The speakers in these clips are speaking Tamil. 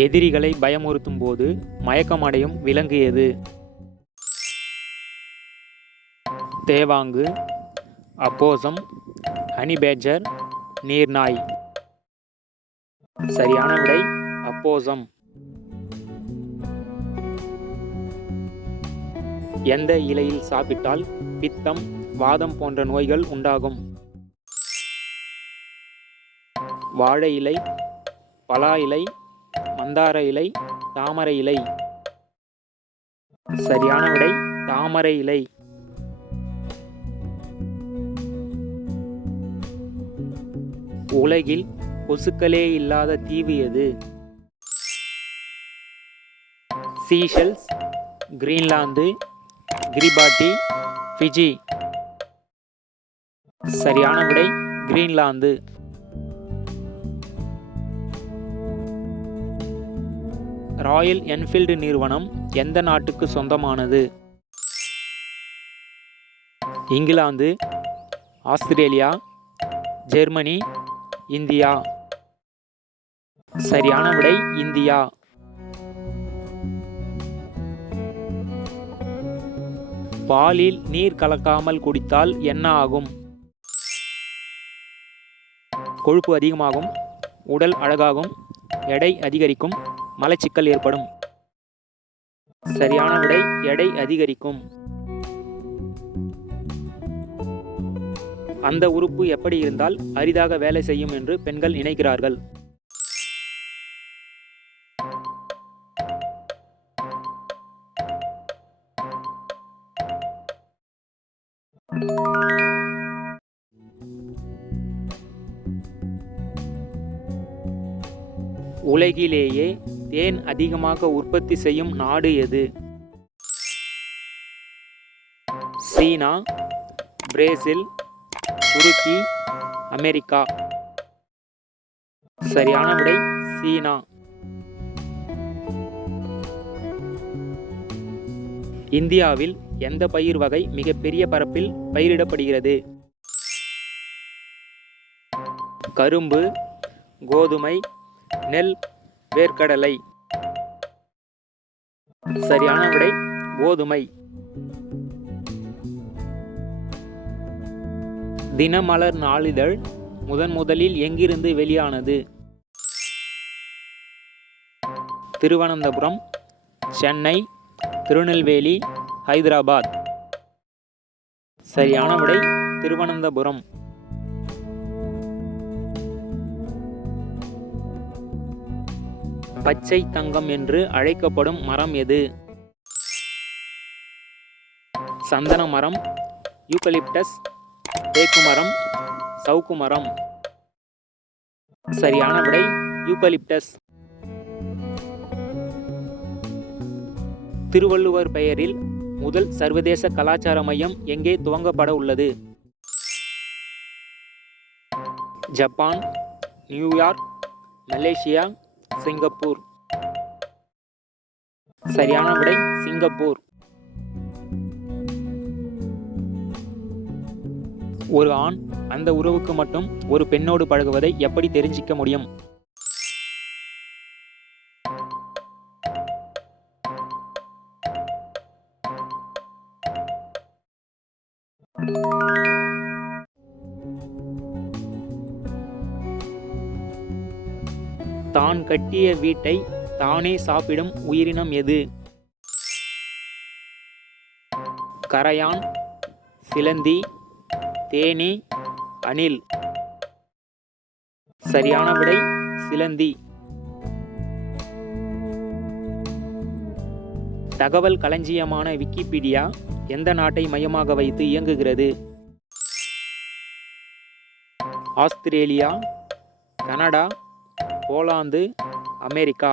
எதிரிகளை பயமுறுத்தும் போது மயக்கமடையும் விலங்கு எது? தேவாங்கு, அப்போசம், ஹனி பேட்ஜர், நீர்நாய். சரியான விடை அப்போசம். எந்த இலையில் சாப்பிட்டால் பித்தம், வாதம் போன்ற நோய்கள் உண்டாகும்? வாழை இலை, பலா இலை, மந்தார இலை, தாமரை இலை. சரியான விடை தாமரை இலை. உலகில் கொசுக்களே இல்லாத தீவு எது? Seychelles, Greenland, Kiribati, Fiji. சரியான விடை கிரீன்லாந்து. ராயல் என்ஃபீல்டு நிறுவனம் எந்த நாட்டுக்கு சொந்தமானது? England, Australia, Germany, India. சரியான விடை இந்தியா. பாலில் நீர் கலக்காமல் குடித்தால் என்ன ஆகும்? கொழுப்பு அதிகமாகும், உடல் அழகாகும், எடை அதிகரிக்கும், மலச்சிக்கல் ஏற்படும். சரியான விடை எடை அதிகரிக்கும். அந்த உறுப்பு எப்படி இருந்தால் அரிதாக வேலை செய்யும் என்று பெண்கள் நினைக்கிறார்கள்? உலகிலேயே தேன் அதிகமாக உற்பத்தி செய்யும் நாடு எது? சீனா, பிரேசில், துருக்கி, அமெரிக்கா. சரியான விடை சீனா. இந்தியாவில் எந்த பயிர் வகை மிகப்பெரிய பரப்பில் பயிரிடப்படுகிறது? கரும்பு, கோதுமை, நெல், வேர்க்கடலை. சரியான விடை கோதுமை. தினமலர் நாளிதழ் முதலில் எங்கிருந்து வெளியானது? திருவனந்தபுரம், சென்னை, திருநெல்வேலி, ஹைதராபாத். சரியான விடை திருவனந்தபுரம். பச்சை தங்கம் என்று அழைக்கப்படும் மரம் எது? சந்தன மரம், யூகலிப்டஸ், தேக்கு மரம், சவுக்கு மரம். சரியான விடை யூகலிப்டஸ். திருவள்ளுவர் பெயரில் முதல் சர்வதேச கலாச்சார மையம் எங்கே துவங்கப்பட உள்ளது? Japan, New York, Malaysia, Singapore. சரியான விடை சிங்கப்பூர். ஒரு ஆண் அந்த உறவுக்கு மட்டும் ஒரு பெண்ணோடு பழகுவதை எப்படி தெரிஞ்சிக்க முடியும்? தான் கட்டிய வீட்டை தானே சாப்பிடும் உயிரினம் எது? கரையான், சிலந்தி, தேனீ, அணில். சரியான விடை சிலந்தி. தகவல் களஞ்சியமான விக்கிபீடியா எந்த நாட்டை மையமாக வைத்து இயங்குகிறது? Australia, Canada, Poland, America.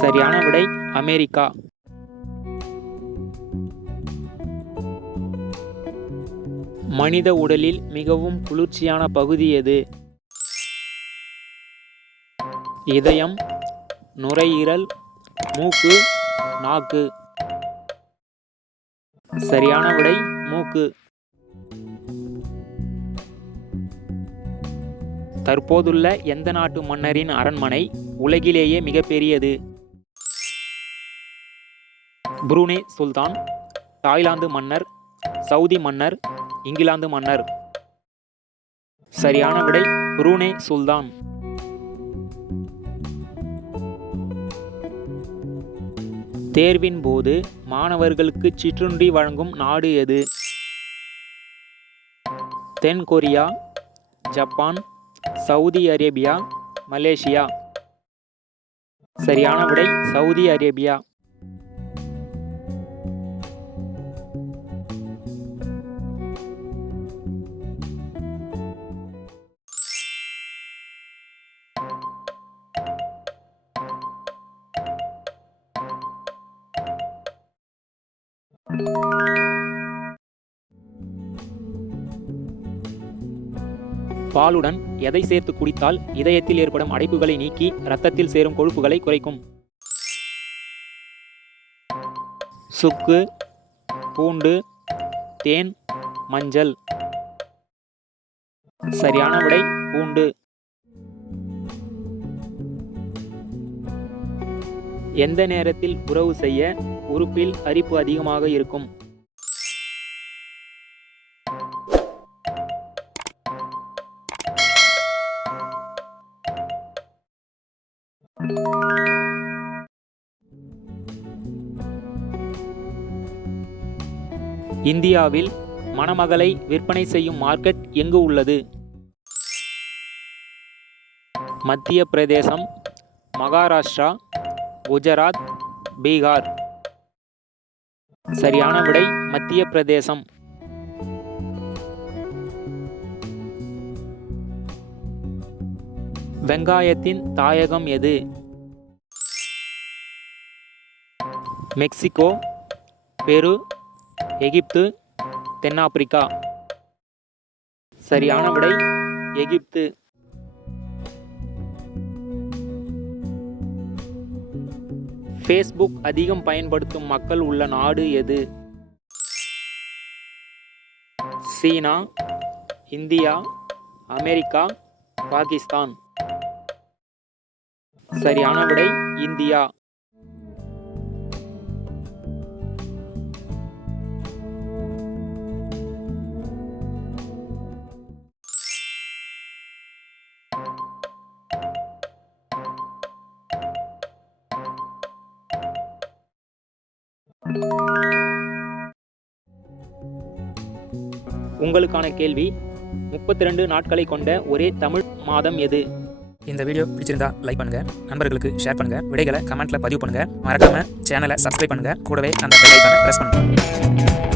சரியான விடை அமெரிக்கா. மனித உடலில் மிகவும் குளிர்ச்சியான பகுதி எது? இதயம், நுரையீரல், மூக்கு, நாக்கு. சரியான விடை மூக்கு. தற்போதுள்ள எந்த நாட்டு மன்னரின் அரண்மனை உலகிலேயே மிகப்பெரியது? புரூனே சுல்தான், தாய்லாந்து மன்னர், சவுதி மன்னர், இங்கிலாந்து மன்னர். சரியான விடை புரூனே சுல்தான். தேர்வின் போது மாணவர்களுக்கு சிற்றுண்டி வழங்கும் நாடு எது? தென் Korea, Japan, Saudi Arabia, Malaysia. சரியான விடை சவுதி அரேபியா. பாலுடன் எதை சேர்த்து குடித்தால் இதயத்தில் ஏற்படும் அடைப்புகளை நீக்கி இரத்தத்தில் சேரும் கொழுப்புகளை குறைக்கும்? சுக்கு, பூண்டு, தேன், மஞ்சள். சரியான விடை பூண்டு. எந்த நேரத்தில் உறவு செய்ய உறுப்பில் அரிப்பு அதிகமாக இருக்கும்? இந்தியாவில் மணமகளை விற்பனை செய்யும் மார்க்கெட் எங்கு உள்ளது? மத்திய பிரதேசம், மகாராஷ்டிரா, குஜராத், பீகார். சரியான விடை மத்திய பிரதேசம். வெங்காயத்தின் தாயகம் எது? மெக்சிகோ, பெரு, எகிப்து, தென்னாப்பிரிக்கா. சரியான விடை எகிப்து. ஃபேஸ்புக் அதிகம் பயன்படுத்தும் மக்கள் உள்ள நாடு எது? சீனா, இந்தியா, அமெரிக்கா, பாகிஸ்தான். சரியான விடை இந்தியா. உங்களுக்கான கேள்வி, 32 நாட்களை கொண்ட ஒரே தமிழ் மாதம் எது? இந்த வீடியோ பிடிச்சிருந்தா லைக் பண்ணுங்க, நண்பர்களுக்கு ஷேர் பண்ணுங்க, விடைகளை கமெண்ட்ல பதிவு பண்ணுங்க, மறக்காம சேனலை சப்ஸ்கிரைப் பண்ணுங்க, கூடவே அந்த பெல் ஐகானை பிரஸ் பண்ணுங்க.